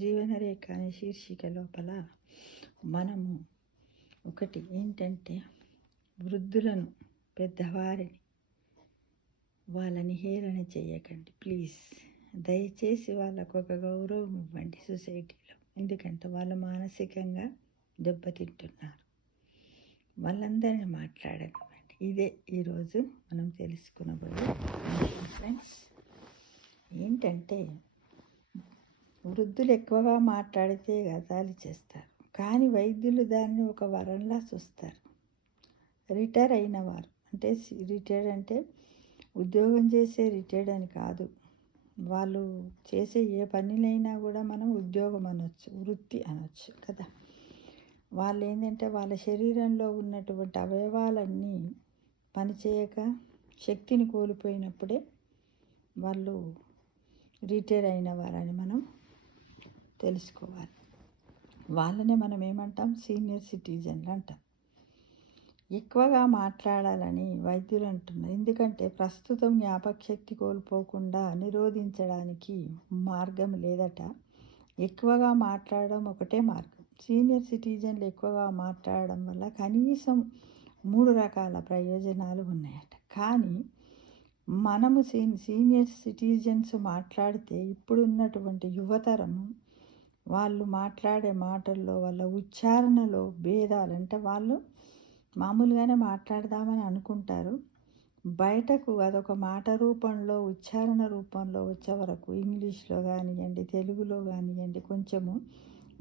జీవనరేఖ అనే శీర్షిక లోపల మనము ఒకటి ఏంటంటే వృద్ధులను, పెద్దవారిని, వాళ్ళని హేళన చేయకండి ప్లీజ్. దయచేసి వాళ్ళకు ఒక గౌరవం ఇవ్వండి సొసైటీలో. ఎందుకంటే వాళ్ళు మానసికంగా దెబ్బతింటున్నారు. వాళ్ళందరినీ మాట్లాడనివ్వండి. ఇదే ఈరోజు మనం తెలుసుకునబోయే ఫ్రెండ్స్. ఏంటంటే వృద్ధులు ఎక్కువగా మాట్లాడితే గతాలు చేస్తారు, కానీ వైద్యులు దాన్ని ఒక వరంలా చూస్తారు. రిటైర్ అయిన వారు అంటే రిటైర్డ్ అంటే ఉద్యోగం చేసే రిటైర్డ్ అని కాదు. వాళ్ళు చేసే ఏ పనినైనా కూడా మనం ఉద్యోగం అనొచ్చు, వృత్తి అనొచ్చు కదా. వాళ్ళు ఏంటంటే వాళ్ళ శరీరంలో ఉన్నటువంటి అవయవాలన్నీ పనిచేయక శక్తిని కోల్పోయినప్పుడే వాళ్ళు రిటైర్ అయిన వారని మనం తెలుసుకోవాలి. వాళ్ళనే మనం ఏమంటాం, సీనియర్ సిటిజన్లు అంటాం. ఎక్కువగా మాట్లాడాలని వైద్యులు అంటున్నారు. ఎందుకంటే ప్రస్తుతం జ్ఞాపకశక్తి కోల్పోకుండా నిరోధించడానికి మార్గం లేదట. ఎక్కువగా మాట్లాడడం ఒకటే మార్గం. సీనియర్ సిటిజన్లు ఎక్కువగా మాట్లాడడం వల్ల కనీసం 3 రకాల ప్రయోజనాలు ఉన్నాయట. కానీ మనము సీనియర్ సిటిజన్స్ మాట్లాడితే ఇప్పుడున్నటువంటి యువతరము వాళ్ళు మాట్లాడే మాటల్లో వాళ్ళ ఉచ్చారణలో భేదాలు, అంటే వాళ్ళు మామూలుగానే మాట్లాడదామని అనుకుంటారు, బయటకు అదొక మాట రూపంలో, ఉచ్చారణ రూపంలో వచ్చే వరకు ఇంగ్లీష్లో కానివ్వండి, తెలుగులో కానివ్వండి, కొంచెము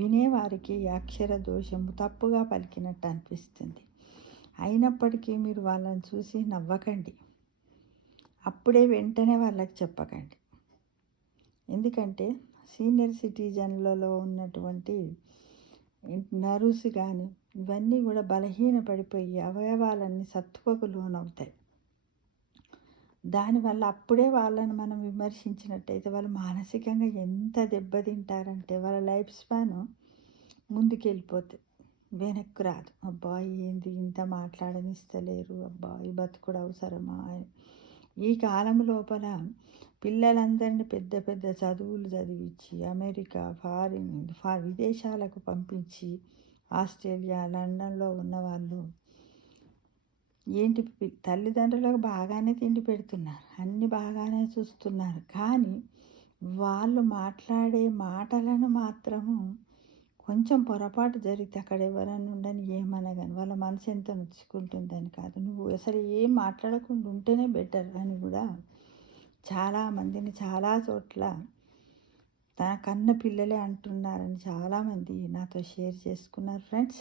వినేవారికి అక్షర దోషము, తప్పుగా పలికినట్టు అనిపిస్తుంది. అయినప్పటికీ మీరు వాళ్ళని చూసి నవ్వకండి. అప్పుడే వెంటనే వాళ్ళకి చెప్పకండి. ఎందుకంటే సీనియర్ సిటిజన్లలో ఉన్నటువంటి నర్వ్స్ కానీ ఇవన్నీ కూడా బలహీనపడిపోయి అవయవాలన్నీ సత్తువకు లోనవుతాయి. దానివల్ల అప్పుడే వాళ్ళని మనం విమర్శించినట్టయితే వాళ్ళు మానసికంగా ఎంత దెబ్బతింటారంటే వాళ్ళ లైఫ్ స్పాన్ ముందుకెళ్ళిపోతుంది, వెనక్కు రాదు. అబ్బాయి ఏంది ఇంత మాట్లాడనిస్తలేరు, అబ్బాయి బతుకుడు అవసరమా. ఈ కాలం లోపల పిల్లలందరినీ పెద్ద పెద్ద చదువులు చదివించి అమెరికా, విదేశాలకు పంపించి ఆస్ట్రేలియా, లండన్లో ఉన్నవాళ్ళు ఏంటి తల్లిదండ్రులకు బాగానే తిండి పెడుతున్నారు, అన్నీ బాగానే చూస్తున్నారు. కానీ వాళ్ళు మాట్లాడే మాటలను మాత్రము కొంచెం పొరపాటు జరిగితే అక్కడ ఎవరైనా ఉండని ఏమనగాని వాళ్ళ మనసు ఎంత నొచ్చుకుంటుందని కాదు. నువ్వు అసలు ఏం మాట్లాడకుండా ఉంటేనే బెటర్ అని కూడా చాలామందిని చాలా చోట్ల తన కన్న పిల్లలే అంటున్నారని చాలామంది నాతో షేర్ చేసుకున్నారు ఫ్రెండ్స్.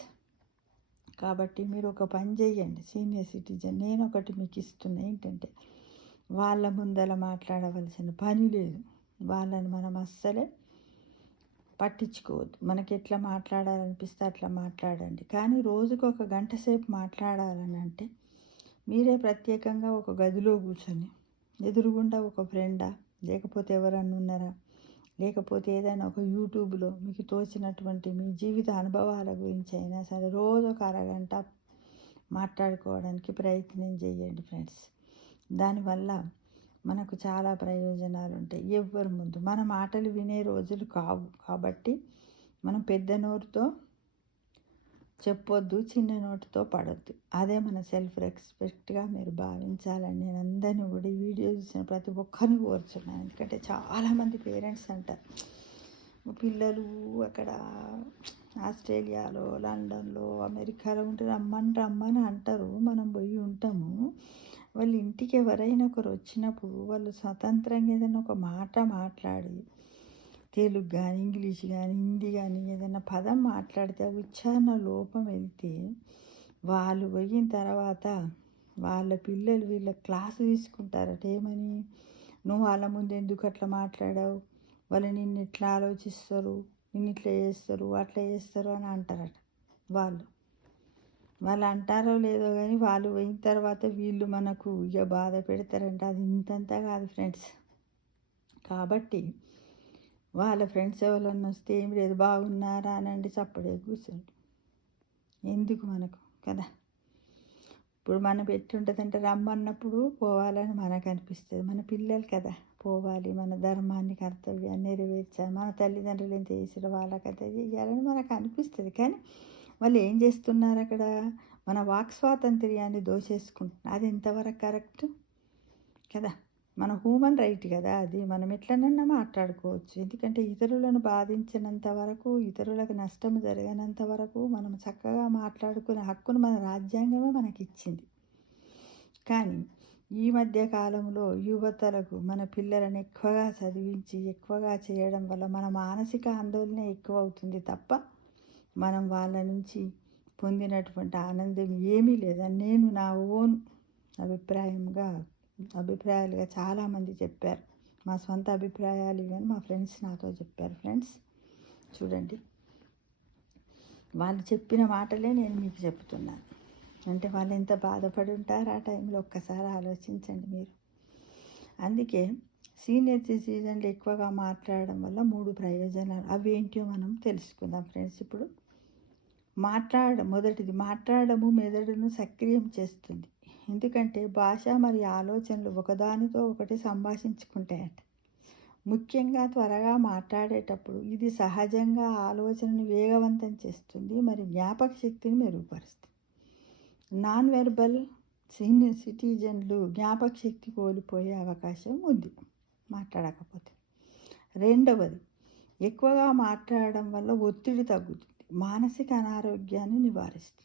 కాబట్టి మీరు ఒక పని చేయండి సీనియర్ సిటిజన్. నేను ఒకటి మీకు ఇస్తున్నా, ఏంటంటే వాళ్ళ ముందర మాట్లాడవలసిన పని లేదు. వాళ్ళని మనం అస్సలే పట్టించుకోవద్దు. మనకి ఎట్లా మాట్లాడాలనిపిస్తే అట్లా మాట్లాడండి. కానీ రోజుకు 1 గంట సేపు మాట్లాడాలని అంటే మీరే ప్రత్యేకంగా ఒక గదిలో కూర్చొని ఎదురుగుండా ఒక ఫ్రెండా, లేకపోతే ఎవరన్నా ఉన్నారా, లేకపోతే ఏదైనా ఒక యూట్యూబ్లో మీకు తోచినటువంటి మీ జీవిత అనుభవాల గురించి అయినా సరే రోజు ఒక అరగంట మాట్లాడుకోవడానికి ప్రయత్నం చేయండి ఫ్రెండ్స్. దానివల్ల మనకు చాలా ప్రయోజనాలు ఉంటాయి. ఎవ్వరి ముందు మన మాటలు వినే రోజులు కావు. కాబట్టి మనం పెద్ద నోరుతో చెప్పొద్దు, చిన్న నోటితో పడొద్దు. అదే మన సెల్ఫ్ రెస్పెక్ట్గా మీరు భావించాలని నేను అందరినీ కూడా ఈ వీడియో చూసిన ప్రతి ఒక్కరిని కోరుచున్నాను. ఎందుకంటే చాలామంది పేరెంట్స్ అంటారు పిల్లలు అక్కడ ఆస్ట్రేలియాలో, లండన్లో, అమెరికాలో ఉంటే రమ్మని అంటారు. మనం పోయి ఉంటాము. వాళ్ళ ఇంటికి ఎవరైనా ఒకరు వచ్చినప్పుడు వాళ్ళు స్వతంత్రంగా ఏదైనా ఒక మాట మాట్లాడి తెలుగు కానీ, ఇంగ్లీష్ కానీ, హిందీ కానీ ఏదైనా పదం మాట్లాడితే ఉచ్చారణ లోపం వెళ్తే వాళ్ళు పోయిన తర్వాత వాళ్ళ పిల్లలు వీళ్ళ క్లాసు తీసుకుంటారట. ఏమని, నువ్వు వాళ్ళ ముందు ఎందుకు అట్లా మాట్లాడావు, వాళ్ళు నిన్ను ఇట్లా ఆలోచిస్తారు, నిన్ను ఇట్లా చేస్తారు, అట్లా చేస్తారు అని అంటారట. వాళ్ళు అంటారో లేదో కానీ వాళ్ళు పోయిన తర్వాత వీళ్ళు మనకు ఇక బాధ పెడతారంట. అది ఇంతంతా కాదు ఫ్రెండ్స్. కాబట్టి వాళ్ళ ఫ్రెండ్స్ ఎవరన్నా వస్తే ఏం లేదు బాగున్నారా అనండి, చప్పుడే కూర్చోండి. ఎందుకు మనకు కదా. ఇప్పుడు మనం పెట్టి ఉంటుందంటే రమ్మన్నప్పుడు పోవాలని మనకు అనిపిస్తుంది. మన పిల్లలు కదా, పోవాలి, మన ధర్మాన్ని కర్తవ్యాన్ని నెరవేర్చాలి, మన తల్లిదండ్రులు ఎంత చేసారో వాళ్ళకైతే చేయాలని మనకు అనిపిస్తుంది. కానీ వాళ్ళు ఏం చేస్తున్నారు అక్కడ? మన వాక్ స్వాతంత్ర్యాన్ని దోచేసుకుంటున్నారు. అది ఎంతవరకు కరెక్ట్ కదా? మన హ్యూమన్ రైట్ కదా అది. మనం ఎట్లనన్నా మాట్లాడుకోవచ్చు. ఎందుకంటే ఇతరులను బాధించినంత వరకు, ఇతరులకు నష్టం జరగనంత వరకు మనం చక్కగా మాట్లాడుకునే హక్కును మన రాజ్యాంగమే మనకిచ్చింది. కానీ ఈ మధ్య కాలంలో యువతలకు మన పిల్లలను ఎక్కువగా చదివించి ఎక్కువగా చేయడం వల్ల మన మానసిక ఆందోళన ఎక్కువ అవుతుంది తప్ప మనం వాళ్ళ నుంచి పొందినటువంటి ఆనందం ఏమీ లేదని నేను నా ఓన్ అభిప్రాయాలుగా చాలామంది చెప్పారు. మా సొంత అభిప్రాయాలు ఇవన్నీ మా ఫ్రెండ్స్ నాతో చెప్పారు. ఫ్రెండ్స్ చూడండి, వాళ్ళు చెప్పిన మాటలే నేను మీకు చెప్తున్నాను. అంటే వాళ్ళు ఎంత బాధపడి ఉంటారు ఆ టైంలో ఒక్కసారి ఆలోచించండి మీరు. అందుకే సీనియర్ సిటిజన్లు ఎక్కువగా మాట్లాడడం వల్ల 3 ప్రయోజనాలు అవి ఏంటో మనం తెలుసుకుందాం ఫ్రెండ్స్. ఇప్పుడు మొదటిది మాట్లాడము మెదడును సక్రియం చేస్తుంది. ఎందుకంటే భాష మరియు ఆలోచనలు ఒకదానితో ఒకటి సంభాషించుకుంటాయట. ముఖ్యంగా త్వరగా మాట్లాడేటప్పుడు ఇది సహజంగా ఆలోచనను వేగవంతం చేస్తుంది మరియు జ్ఞాపక శక్తిని మెరుగుపరుస్తుంది. నాన్ వెర్బల్ సీనియర్ సిటిజన్లు జ్ఞాపక శక్తి కోల్పోయే అవకాశం ఉంది మాట్లాడకపోతే. రెండవది, ఎక్కువగా మాట్లాడడం వల్ల ఒత్తిడి తగ్గుతుంది, మానసిక అనారోగ్యాన్ని నివారిస్తుంది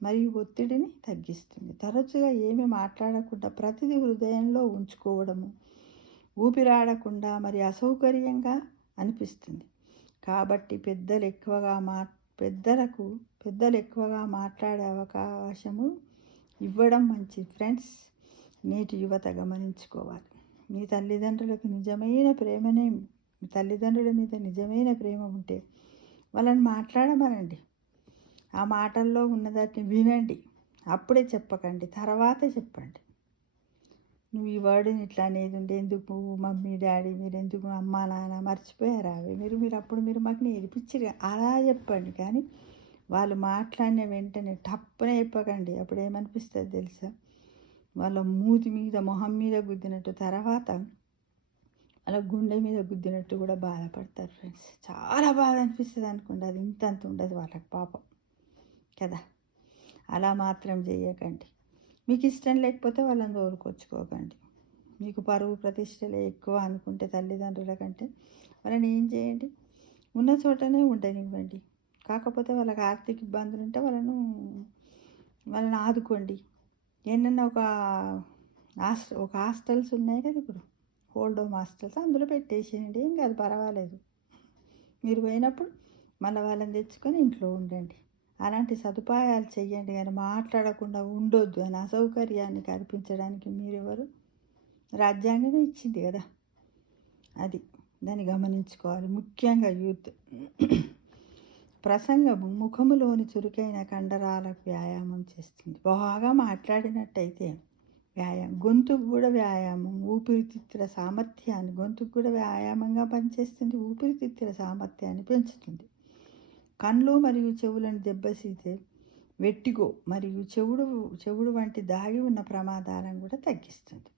మరియు ఒత్తిడిని తగ్గిస్తుంది. తరచుగా ఏమీ మాట్లాడకుండా ప్రతిదీ హృదయంలో ఉంచుకోవడము ఊపిరాడకుండా మరి అసౌకర్యంగా అనిపిస్తుంది. కాబట్టి పెద్దలు ఎక్కువగా మాట్లాడే అవకాశము ఇవ్వడం మంచిది. ఫ్రెండ్స్, నేటి యువత గమనించుకోవాలి. మీ తల్లిదండ్రుల మీద నిజమైన ప్రేమ ఉంటే వాళ్ళని మాట్లాడమనండి. ఆ మాటల్లో ఉన్నదాన్ని వినండి. అప్పుడే చెప్పకండి, తర్వాత చెప్పండి. నువ్వు ఈ వర్డ్ని ఇట్లా అనేది ఉంటే ఎందుకు మమ్మీ డాడీ మీరు ఎందుకు అమ్మా నాన్న మర్చిపోయారా మీరు మాకు నేర్పించారు అలా చెప్పండి. కానీ వాళ్ళు మాట్లాడిన వెంటనే టప్పున చెప్పకండి. అప్పుడు ఏమనిపిస్తుంది తెలుసా? వాళ్ళ మొహం మీద గుద్దినట్టు, తర్వాత అలా గుండె మీద గుద్దినట్టు కూడా బాధపడతారు ఫ్రెండ్స్. చాలా బాధ అనిపిస్తుంది అనుకోండి. అది ఇంతంత ఉండదు వాళ్ళకి పాపం కదా. అలా మాత్రం చేయకండి. మీకు ఇష్టం లేకపోతే వాళ్ళని తోలుకొచ్చుకోకండి. మీకు పరువు ప్రతిష్టలే ఎక్కువ అనుకుంటే తల్లిదండ్రుల కంటే వాళ్ళని ఏం చేయండి, ఉన్న చోటనే ఉండనివ్వండి. కాకపోతే వాళ్ళకి ఆర్థిక ఇబ్బందులు ఉంటే వాళ్ళని ఆదుకోండి. ఏంటన్నా ఒక హాస్టల్స్ ఉన్నాయి కదా ఇప్పుడు, ఓల్డ్ హోమ్ హాస్టల్స్, అందులో పెట్టేసేయండి. ఏం కాదు, పర్వాలేదు. మీరు పోయినప్పుడు మళ్ళీ వాళ్ళని తెచ్చుకొని ఇంట్లో ఉండండి. అలాంటి సదుపాయాలు చెయ్యండి. కానీ మాట్లాడకుండా ఉండొద్దు అని అసౌకర్యాన్ని కల్పించడానికి మీరెవరు? రాజ్యాంగమే ఇచ్చింది కదా అది. దాన్ని గమనించుకోవాలి. ముఖ్యంగా యూత్. ప్రసంగము ముఖములోని చురుకైన కండరాలకు వ్యాయామం చేస్తుంది. బాగా మాట్లాడినట్టయితే గొంతుకు కూడా వ్యాయామం, గొంతుకు కూడా వ్యాయామంగా పనిచేస్తుంది, ఊపిరితిత్తుల సామర్థ్యాన్ని పెంచుతుంది. కళ్ళు మరియు చెవులను దెబ్బతీసే వెట్టిగో మరియు చెవుడు వంటి దాగి ఉన్న ప్రమాదాలను కూడా తగ్గిస్తుంది.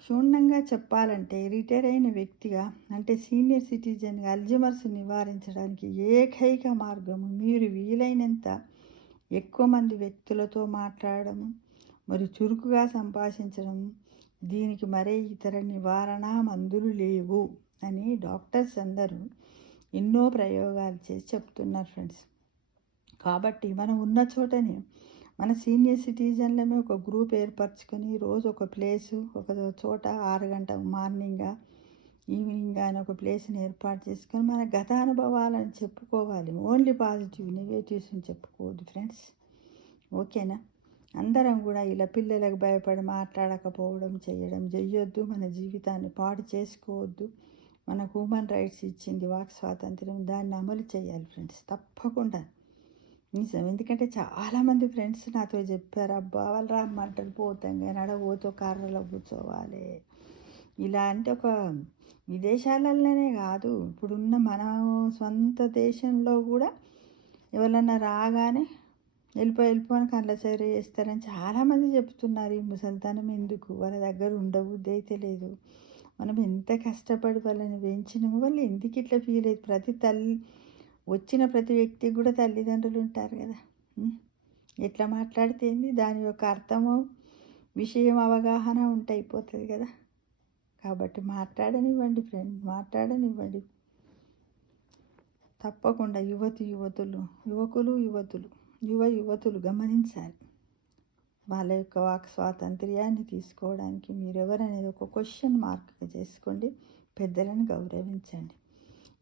క్షుణ్ణంగా చెప్పాలంటే రిటైర్ అయిన వ్యక్తిగా, అంటే సీనియర్ సిటిజన్గా అల్జీమర్స్ నివారించడానికి ఏకైక మార్గము మీరు వీలైనంత ఎక్కువ మంది వ్యక్తులతో మాట్లాడము మరియు చురుకుగా సంభాషించడము. దీనికి మరే ఇతర నివారణ మందులు లేవు అని డాక్టర్స్ అందరూ ఎన్నో ప్రయోగాలు చేసి చెప్తున్నారు ఫ్రెండ్స్. కాబట్టి మనం ఉన్న చోటనే మన సీనియర్ సిటిజన్లమే ఒక గ్రూప్ ఏర్పరచుకొని రోజు ఒక ప్లేసు, ఒక చోట 6 గంటల మార్నింగ్ ఈవినింగ్ అని ఒక ప్లేస్ని ఏర్పాటు చేసుకొని మన గత అనుభవాలను చెప్పుకోవాలి. ఓన్లీ పాజిటివ్, నెగటివ్స్ని చెప్పుకోవద్దు ఫ్రెండ్స్. ఓకేనా? అందరం కూడా ఇలా పిల్లలకు భయపడి మాట్లాడకపోవడం చెయ్యొద్దు. మన జీవితాన్ని పాడు చేసుకోవద్దు. మన హ్యూమన్ రైట్స్ ఇచ్చింది వాక్ స్వాతంత్ర్యం, దాన్ని అమలు చేయాలి ఫ్రెండ్స్, తప్పకుండా. నిజం. ఎందుకంటే చాలామంది ఫ్రెండ్స్ నాతో చెప్పారు, అబ్బా వాళ్ళు రమ్మంటారు పోతాం కానీ ఆడ పోతే కార్లలో కూర్చోవాలి. ఇలా అంటే ఒక విదేశాలలోనే కాదు, ఇప్పుడున్న మన సొంత దేశంలో కూడా ఎవరన్నా రాగానే వెళ్ళిపోని కళ్ళ సైర చేస్తారని చాలామంది చెప్తున్నారు. ఈ ముసలితనం ఎందుకు, వాళ్ళ దగ్గర ఉండబుద్ధి అయితే లేదు, మనం ఎంత కష్టపడి వాళ్ళని పెంచినామో వాళ్ళు ఎందుకు ఇట్లా ఫీల్ అయ్యి ప్రతి తల్లి వచ్చిన ప్రతి వ్యక్తికి కూడా తల్లిదండ్రులు ఉంటారు కదా. ఎట్లా మాట్లాడితే ఏంది దాని యొక్క అర్థము విషయం అవగాహన ఉంటే అయిపోతుంది కదా. కాబట్టి మాట్లాడనివ్వండి ఫ్రెండ్, మాట్లాడనివ్వండి. తప్పకుండా యువతులు గమనించాలి. వాళ్ళ యొక్క వాక్ స్వాతంత్ర్యాన్ని తీసుకోవడానికి మీరెవరనేది ఒక క్వశ్చన్ మార్క్గా చేసుకోండి. పెద్దలను గౌరవించండి.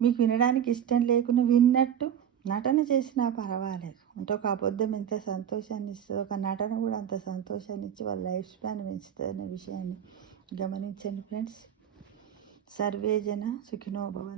మీకు వినడానికి ఇష్టం లేకుండా విన్నట్టు నటన చేసినా పర్వాలేదు. అంటే ఒక అబద్ధం ఎంత సంతోషాన్ని ఇస్తుందో ఒక నటన కూడా అంత సంతోషాన్ని ఇచ్చి వాళ్ళ లైఫ్ స్పాన్ పెంచుతుంది అనే విషయాన్ని గమనించండి ఫ్రెండ్స్. సర్వేజన సుఖినో భవంతు.